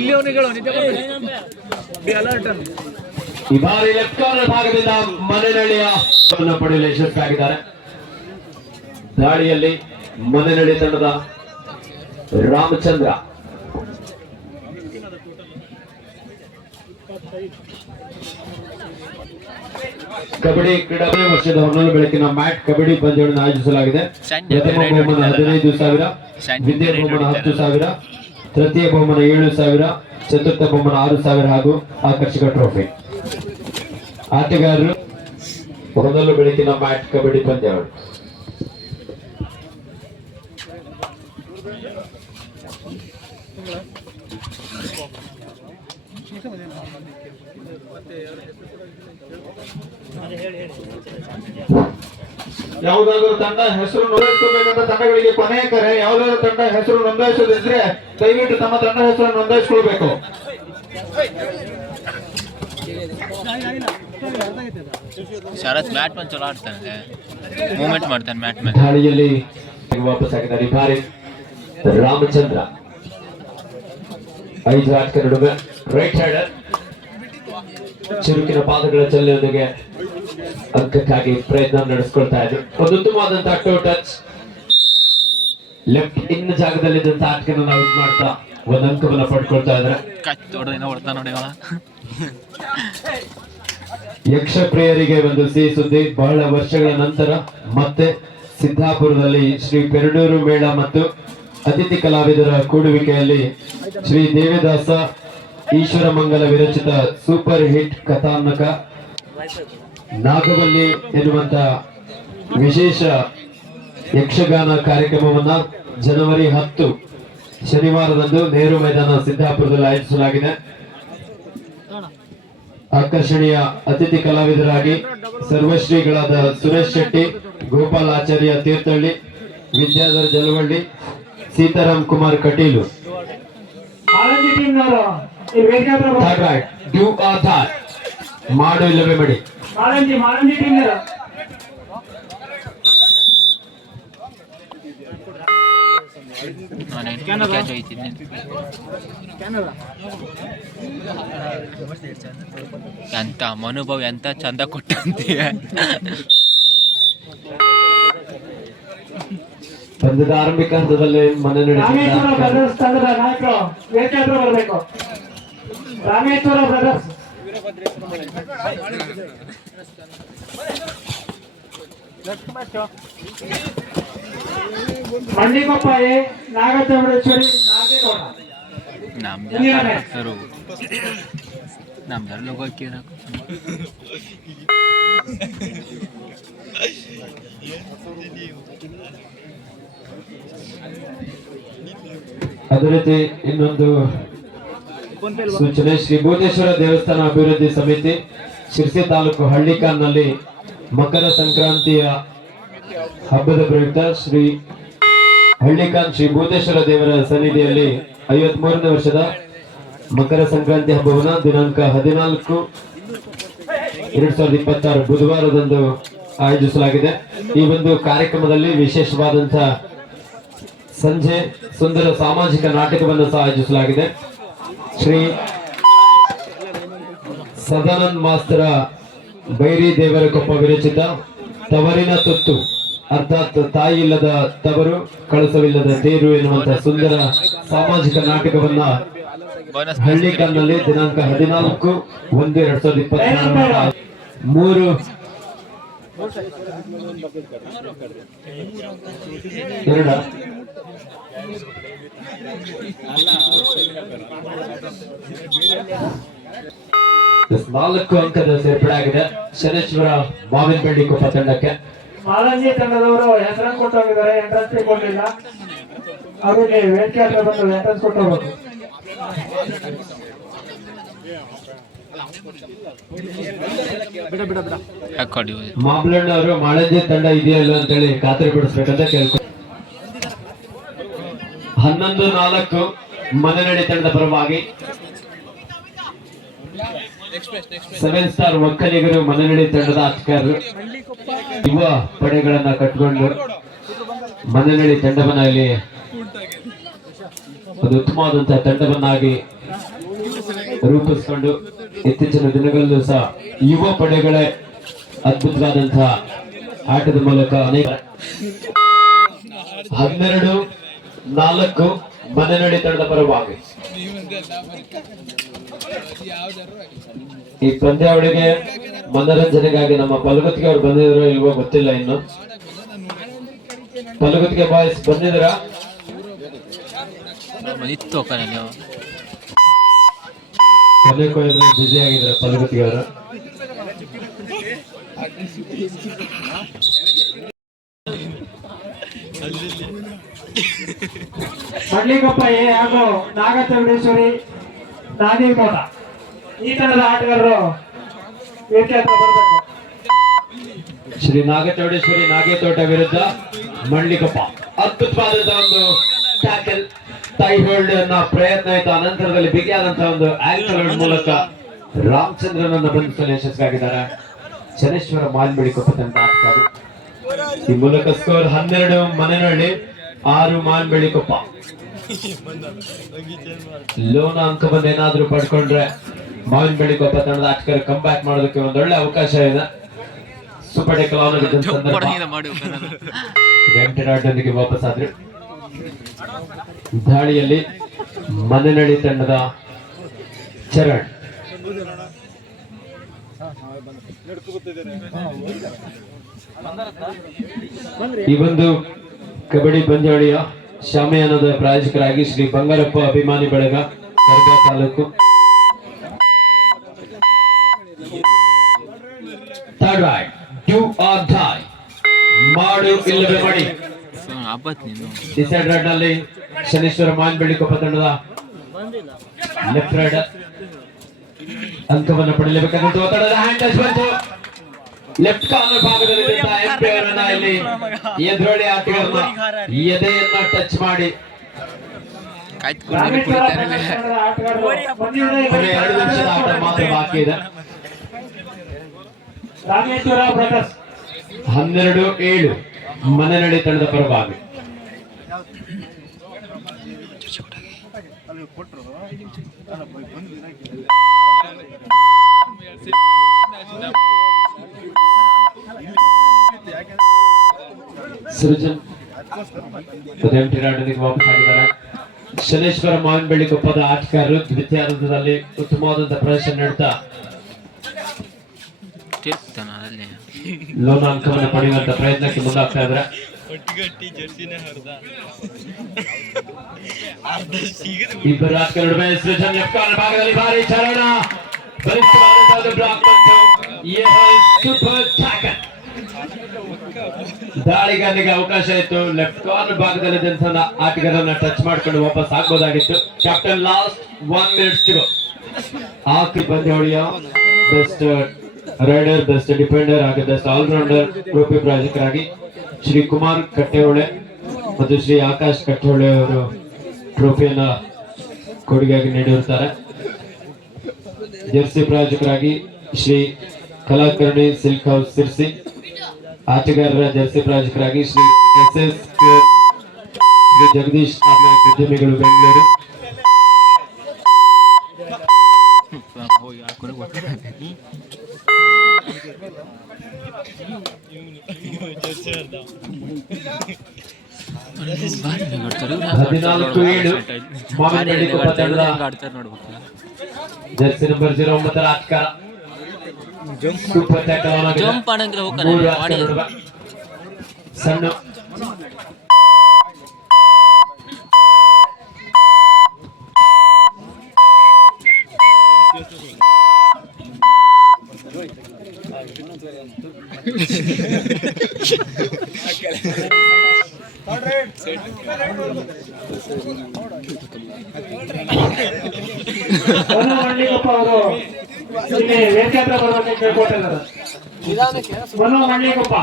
ಇಲ್ಲಿ ಅವನಿಗಳು ನಿಜ be alert ಅನ್ನು ಈ ಬಾರಿ ಲೆಫ್ಟ್ ಕಾರ್ನರ್ ಭಾಗದಿಂದ ಮನೆನಳ್ಳಿಯ ವನ್ನು ಪಡೆಯಲು ಯಶಸ್ವಿಯಾಗಿದ್ದಾರೆ. ದಾಳಿಯಲ್ಲಿ ಮನೆನಳ್ಳಿ ತಂಡದ ರಾಮಚಂದ್ರ. ಕಬಡ್ಡಿ ಕ್ರೀಡಾ ವರ್ಷದ ಹೊನ್ನಲು ಬೆಳಕಿನ ಮ್ಯಾಟ್ ಕಬಡ್ಡಿ ಪಂದ್ಯಗಳನ್ನು ಆಯೋಜಿಸಲಾಗಿದೆ. ಪ್ರಥಮ ಬಹುಮಾನ ಹದಿನೈದು ಸಾವಿರ ದ್ವಿತೀಯ ಬಹುಮಾನ ಹತ್ತು ಸಾವಿರ ತೃತೀಯ ಬಹುಮಾನ ಏಳು ಸಾವಿರ, ಚತುರ್ಥ ಬಹುಮಾನ ಆರು ಸಾವಿರ ಹಾಗೂ ಆಕರ್ಷಕ ಟ್ರೋಫಿ ಆಟಗಾರರು, ಮೊದಲು ಬೆಳಕಿನ ಮ್ಯಾಟ್ ಕಬಡ್ಡಿ ಪಂದ್ಯಗಳು. ಯಾವುದಾದ್ರೂ ತಂಡ ಹೆಸರು ನೋಂದಾಯಿಸ್ಕೋಬೇಕಂತ ತಂಡಗಳಿಗೆ ಕೊನೆಯ ಕರೆ ಯಾವುದಾದ್ರೂ ತಂಡ ಹೆಸರು ನೋಂದಾಯಿಸೋದಿದ್ರೆ ದಯವಿಟ್ಟು ತಮ್ಮ ತಂಡ ಹೆಸರನ್ನು ನೋಂದಾಯಿಸ್ಕೊಳ್ಬೇಕು. ಶರತ್ ಮ್ಯಾಟ್ ಮೇಲೆ ಚಲೋ ಆಡ್ತಾನೆ. ಮೂವ್ಮೆಂಟ್ ಮಾಡ್ತಾನೆ ಮ್ಯಾಟ್ ಮೇಲೆ. ದಾಳಿಯಲ್ಲಿ ವಾಪಸ್ ಆಗಿದ್ದಾರೆ ಭಾರಿ ರಾಮಚಂದ್ರ. ಐದು ಆಟಗಾರ ನಡುವೆ ರೈಟ್ ಹ್ಯಾಂಡರ್. ಚುರುಕಿನ ಪಾದಗಳ ಚಲನೆಯೊಂದಿಗೆ ಅಂಕಕ್ಕಾಗಿ ಪ್ರಯತ್ನ ನಡೆಸ್ಕೊಳ್ತಾ ಇದ್ರು ಒಂದು ಉತ್ತಮವಾದಂತಹ ಟೋ ಟಚ್ ಲೆಫ್ಟ್ ಇನ್ ಜಾಗದಲ್ಲಿದ್ದಂತ ನಾವು ಔಟ್ ಮಾಡ್ತಾ ಒಂದು ಅಂಕವನ್ನ ಪಡ್ಕೊಳ್ತಾ ಇದ್ರೆ. ಕಚ್ ಹೊಡೆದ ಏನೋ ಹೊಡ್ತಾ ನೋಡಿ ಅವ ಯಕ್ಷ ಪ್ರಿಯರಿಗೆ ಒಂದು ಸಿಹಿ ಸುದ್ದಿ. ಬಹಳ ವರ್ಷಗಳ ನಂತರ ಮತ್ತೆ ಸಿದ್ದಾಪುರದಲ್ಲಿ ಶ್ರೀ ಪೆರಡೂರು ಮೇಳ ಮತ್ತು ಅತಿಥಿ ಕಲಾವಿದರ ಕೂಡುವಿಕೆಯಲ್ಲಿ ಶ್ರೀ ದೇವದಾಸ ಈಶ್ವರ ಮಂಗಲ ವಿರಚಿತ ಸೂಪರ್ ಹಿಟ್ ಕಥಾನಕ ನಾಗವಲ್ಲಿ ಎನ್ನುವಂತ ವಿಶೇಷ ಯಕ್ಷಗಾನ ಕಾರ್ಯಕ್ರಮವನ್ನ ಜನವರಿ ಹತ್ತು ಶನಿವಾರದಂದು ನೆಹರು ಮೈದಾನ ಸಿದ್ದಾಪುರದಲ್ಲಿ ಆಯೋಜಿಸಲಾಗಿದೆ. ಆಕರ್ಷಣೀಯ ಅತಿಥಿ ಕಲಾವಿದರಾಗಿ ಸರ್ವಶ್ರೀಗಳಾದ ಸುರೇಶ್ ಶೆಟ್ಟಿ ಗೋಪಾಲ್ ಆಚಾರ್ಯ ತೀರ್ಥಹಳ್ಳಿ ವಿದ್ಯಾಧರ್ ಜಲವಳ್ಳಿ ಸೀತಾರಾಮ್ ಕುಮಾರ್ ಕಟೀಲು. ಮಾಡು ಇಲ್ಲವೇ ಮಾಡಿ ಎಂತ ಮನುಭವ್ ಎಂತ ಚಂದ ಕೊಟ್ಟಂತೀಯ? ಪಂದ್ಯದ ಆರಂಭಿಕ ಹಂತದಲ್ಲಿ ಮನೆ ರಾಮೇಶ್ವರ ನಡೆಸಿದ ಬ್ರದರ್ಸ್ ತಂಡದ ನಾಯಕರು ವೇದಿಕೆ ಹತ್ರ ಬರಬೇಕು. ರಾಮೇಶ್ವರ ಬ್ರದರ್ಸ್ ಮಂಡಿಕೊಪ್ಪ ಎ ನಾಗಚಂದ್ರೇಶ್ವರಿ ನಾಗೇಗೌಡ ನಮ್ದು ಸರು ನಮ್ದು ಹೋಗಿ ಅದೇ ರೀತಿ ಇನ್ನೊಂದು ಸೂಚನೆ ಶ್ರೀ ಭೂತೇಶ್ವರ ದೇವಸ್ಥಾನ ಅಭಿವೃದ್ಧಿ ಸಮಿತಿ, ಶಿರ್ಸಿ ತಾಲೂಕು ಹಳ್ಳಿಕಾನ್ನಲ್ಲಿ ಮಕರ ಸಂಕ್ರಾಂತಿಯ ಹಬ್ಬದ ಪ್ರಯುಕ್ತ ಶ್ರೀ ಹಳ್ಳಿಕಾನ್ ಶ್ರೀ ಭೂತೇಶ್ವರ ದೇವರ ಸನ್ನಿಧಿಯಲ್ಲಿ ಐವತ್ಮೂರನೇ ವರ್ಷದ ಮಕರ ಸಂಕ್ರಾಂತಿ ಹಬ್ಬವನ್ನು ದಿನಾಂಕ ಹದಿನಾಲ್ಕು, ಎರಡ್ ಸಾವಿರದ ಇಪ್ಪತ್ತಾರು ಬುಧವಾರದಂದು ಆಯೋಜಿಸಲಾಗಿದೆ. ಈ ಒಂದು ಕಾರ್ಯಕ್ರಮದಲ್ಲಿ ವಿಶೇಷವಾದಂತಹ ಸಂಜೆ ಸುಂದರ ಸಾಮಾಜಿಕ ನಾಟಕವನ್ನು ಸಹ ಆಯೋಜಿಸಲಾಗಿದೆ. ಶ್ರೀ ಸದಾನಂದ್ ಮಾಸ್ತರ ಬೈರಿ ದೇವರ ಕೊಪ್ಪ ವಿರಚಿತ ತವರಿನ ತುತ್ತು, ಅರ್ಥಾತ್ ತಾಯಿ ಇಲ್ಲದ ತವರು ಕಳಸವಿಲ್ಲದ ತೇರು ಎನ್ನುವಂತಹ ಸುಂದರ ಸಾಮಾಜಿಕ ನಾಟಕವನ್ನ ಹಳ್ಳಿಕಲ್ನಲ್ಲಿ ದಿನಾಂಕ ಹದಿನಾಲ್ಕು ಒಂದು ಎರಡ್ ಸಾವಿರದ ಇಪ್ಪತ್ನಾಲ್ಕು. ಮೂರು ನಾಲ್ಕು ಅಂಕದ ಸೇರ್ಪಡೆ ಆಗಿದೆ. ಶನೇಶ್ವರ ಮಾವಿನಪಳ್ಳಿ ಕೊಪ್ಪ ತಂಡಕ್ಕೆ. ಮಾಲಂಜಿ ತಂಡದವರು ಹೆಸರನ್ನು ಕೊಟ್ಟೋಗಿದ್ದಾರೆ ಎಂಟ್ರೆನ್ಸ್ ಕೊಡಲಿಲ್ಲ. ಅವರಿಗೆ ವೇದಿಕೆ ಹತ್ರ ಬಂದು ಎಂಟ್ರೆನ್ಸ್ ಕೊಟ್ಟು ಮಾಬ್ಲಣ್ಣ ಅವರು ಮಾಳಂಜೆ ತಂಡ ಇದೆಯಾ ಇಲ್ಲ ಅಂತೇಳಿ ಖಾತ್ರಿ ಪಡಿಸ್ಬೇಕಂತ ಕೇಳ್ಕೊ ಹನ್ನೊಂದು ನಾಲ್ಕು ಮನೆನಡಿ ತಂಡದ ಪರವಾಗಿ ಸೆವೆನ್ ಸ್ಟಾರ್ ಒಕ್ಕಲಿಗರು ಮನೆನಡಿ ತಂಡದ ಆಟಗಾರರು ಯುವ ಪಡೆಗಳನ್ನ ಕಟ್ಕೊಂಡು ಮನೆನಡಿ ತಂಡವನ್ನ ಇಲ್ಲಿ ಒಂದು ಉತ್ತಮವಾದಂತಹ ತಂಡವನ್ನಾಗಿ ರೂಪಿಸಿಕೊಂಡು ಇತ್ತೀಚಿನ ದಿನಗಳಲ್ಲೂ ಸಹ ಯುವ ಪಡೆಗಳೇ ಅದ್ಭುತವಾದಂತಹ ಆಟದ ಮೂಲಕ ಅನೇಕ ಹನ್ನೆರಡು, ನಾಲ್ಕು ಮನೆನಡಿ ತಂಡದ ಪರವಾಗಿ. ಈ ಪಂದ್ಯಾವಳಿಗೆ ಮನರಂಜನೆಗಾಗಿ ನಮ್ಮ ಪಲಗುತ್ತಿಗೆ ಅವ್ರು ಬಂದಿದ್ರು ಇಲ್ವೋ ಗೊತ್ತಿಲ್ಲ ಇನ್ನು. ಪಲಗುತ್ತಿಗೆ ಬಾಯ್ಸ್ ಬಂದಿದ್ರ ಕೊನೆ ಕೊಯ್ಯಲ್ಲಿ ಬ್ಯುಸಿ ಆಗಿದ್ರೆ ಪದ್ಧತಿಗಾರ ಮಡ್ಲಿಗೊಪ್ಪ ಎ ಹಾಗೂ ನಾಗಚೌಡೇಶ್ವರಿ ಮೋಟ ಈ ತರದ ಆಟಗಾರರು ಶ್ರೀ ನಾಗಚೌಡೇಶ್ವರಿ ನಾಗೇತೋಟ ವಿರುದ್ಧ ಮಳ್ಳಿಕೊಪ್ಪ. ಅದ್ಭುತವಾದಂತಹ ಒಂದು ಟೈ ಹೋಲ್ಡ್ ಅನ್ನ ಪ್ರಯತ್ನ ಆಯ್ತು. ಅನಂತರದಲ್ಲಿ ಬಿಗಿಯಾದಂತಹ ಒಂದು ಆಂಕಲ್ ಮೂಲಕ ರಾಮಚಂದ್ರನನ್ನ ಬಂಧಿಸಲು ಯಶಸ್ವಿಯಾಗಿದ್ದಾರೆ. ಚನೇಶ್ವರ ಮಾಲ್ಬಿಡಿ ಕೊಪ್ಪ ತಂಡ ಈ ಮೂಲಕ ಸ್ಕೋರ್ ಹನ್ನೆರಡು ಮನೆನಹಳ್ಳಿ ಆರು ಮಾನ್ಬೇಳಿ ಕೊಪ್ಪ. ಲೋನ್ ಅಂಕ ಬಂದು ಏನಾದ್ರೂ ಪಡ್ಕೊಂಡ್ರೆ ಮಾವಿನಬೆಳಿ ಕೊಪ್ಪ ತಂಡದ ಆಟಗಾರ ಕಮ್ ಬ್ಯಾಕ್ ಮಾಡೋದಕ್ಕೆ ಒಂದೊಳ್ಳೆ ಅವಕಾಶ ಇದೆ. ಸೂಪರ್ ಟೆಕ್ ಮಾಡಿ ವಾಪಸ್ ಆದ್ರು. ದಾಳಿಯಲ್ಲಿ ಮನೆನಡಿ ತಂಡದ ಚರಣ್. ಈ ಒಂದು ಕಬಡ್ಡಿ ಪಂದ್ಯಾವಳಿಯ ಶಾಮಿಯಾನದ ಪ್ರಾಯೋಜಕರಾಗಿ ಶ್ರೀ ಬಂಗಾರಪ್ಪ ಅಭಿಮಾನಿ ಬಳಗ ಕರ್ಬಾ ತಾಲೂಕು. ಮಾಡು ಇಲ್ಲವೇ ಮಾಡಿ. ಡಿಸೈಡ್ ರೆಡ್ನಲ್ಲಿ ಶನೀಶ್ವರ ಮಾನ್ ಕೊಪ್ಪ ತಂಡದ ಲೆಫ್ಟ್ ರೈಡ್ ಅಂಕವನ್ನು ಪಡೆಯಲೇಬೇಕಾದಂತ ಒತ್ತಡದ ಹ್ಯಾಂಡ್ ಟಚ್ ಬಂತು. ಲೆಫ್ಟ್ ಕಾರ್ನರ್ ಭಾಗದಲ್ಲಿ ಎಂಪಿ ಅವರನ್ನ ಇಲ್ಲಿ ಎದುರೊಳ್ಳಿ ಆಟಗಾರನ ಎದೆಯನ್ನ ಟಚ್ ಮಾಡಿ. ಎರಡು ನಿಮಿಷದ ಆಟ ಮಾತ್ರ ಬಾಕಿ ಇದೆ. ಹನ್ನೆರಡು ಏಳು ಮನೆನಡಿ ತಂಡದ ಪರವಾಗಿ. ಸೃಜನ್ ಉದಯಂಟಿರಾಡೋದಕ್ಕೆ ವಾಪಸ್ ಆಗಿದ್ದಾರೆ. ಶನೇಶ್ವರ ಮಾವಿನಬೆಳ್ಳಿ ಕೊಪ್ಪದ ಆಟಗಾರರು ದ್ವಿತೀಯ ಹಂತದಲ್ಲಿ ಉತ್ತಮವಾದಂತಹ ಪ್ರದರ್ಶನ ನೀಡುತ್ತಾ ಲೋನಾಂಕವನ್ನು ಅಲ್ಲಿ ಲೋನ ಅಂಕವನ್ನು ಪಡೆಯುವಂತ ಪ್ರಯತ್ನಕ್ಕೆ ಮುಂದಾಗ್ತಾ ಇದ್ರೆ ಇಬ್ಬರು ಆಟಗಾರ ನಡುವೆ ಸೃಜನ್ ಲೆಫ್ಟ್ ಕಾರ್ನರ್ ಭಾಗದಲ್ಲಿ ಭಾರಿ ಚಾರಣ ಬಲಿಷ್ಠವಾದಂತಹ ಬ್ಲಾಕ್ ಮತ್ತು ಸೂಪರ್ ಟ್ಯಾಕಲ್ ದಾಳಿಗಾರನಿಗೆ ಅವಕಾಶ ಇತ್ತು ಲೆಫ್ಟ್ ಕಾರ್ನರ್ ಭಾಗದಲ್ಲಿದ್ದಂತಹ ಆಟಗಾರರನ್ನ ಟಚ್ ಮಾಡ್ಕೊಂಡು ವಾಪಸ್ ಆಗ್ಬೋದಾಗಿತ್ತು captain last one minutes to ಆಕಿ ಪಂದ್ಯಾವಳಿಯ ಬೆಸ್ಟ್ ರೈಡರ್ ಬೆಸ್ಟ್ ಡಿಫೆಂಡರ್ ಹಾಗೂ ಬೆಸ್ಟ್ ಆಲ್ರೌಂಡರ್ ಟ್ರೋಫಿ ಪ್ರಾಯೋಜಕರಾಗಿ ಶ್ರೀ ಕುಮಾರ್ ಕಟ್ಟೆಹೊಳೆ ಮತ್ತು ಶ್ರೀ ಆಕಾಶ್ ಕಟ್ಟೆಹೊಳೆ ಅವರು ಟ್ರೋಫಿಯನ್ನ ಕೊಡುಗೆಯಾಗಿ ನೀಡಿರುತ್ತಾರೆ ಜರ್ಸಿ ಪ್ರಾಯೋಜಕರಾಗಿ ಶ್ರೀ ಕಲಾಕರ್ಣಿ ಸಿಲ್ಕ್ ಹೌಸ್ ಸಿರ್ಸಿ ಆಟಗಾರರ ಜರ್ಸಿ ಪ್ರಾಯೋಜಕರಾಗಿ ಶ್ರೀ ಎಸ್ ಎಸ್ ಶ್ರೀ ಜಗದೀಶ್ ಉದ್ಯಮಿಗಳು ಬೆಂಗಳೂರು ಹದಿನಾಲ್ಕು ಏಳು ಜರ್ಸಿ ನಂಬರ್ ಜೀರೋ ಒಂಬತ್ತರ ಜಂಪ್ ಸಣ್ಣ ಒಂದು ಮಣ್ಣಿಗೊಪ್ಪ ಅವರು ಇಲ್ಲಿ ವೇದಿಕೆ ಹತ್ರ ಬರ್ಬೇಕಂತ ಕೇಳ್ಕೊಟ್ಟಿದ್ದಾರೆ ಮನು ಮಣ್ಣಿಗೊಪ್ಪ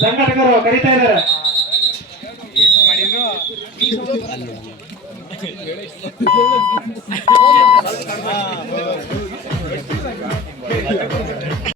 ಸಂಘಟಕರು ಕರೀತಾ ಇದ್ದಾರೆ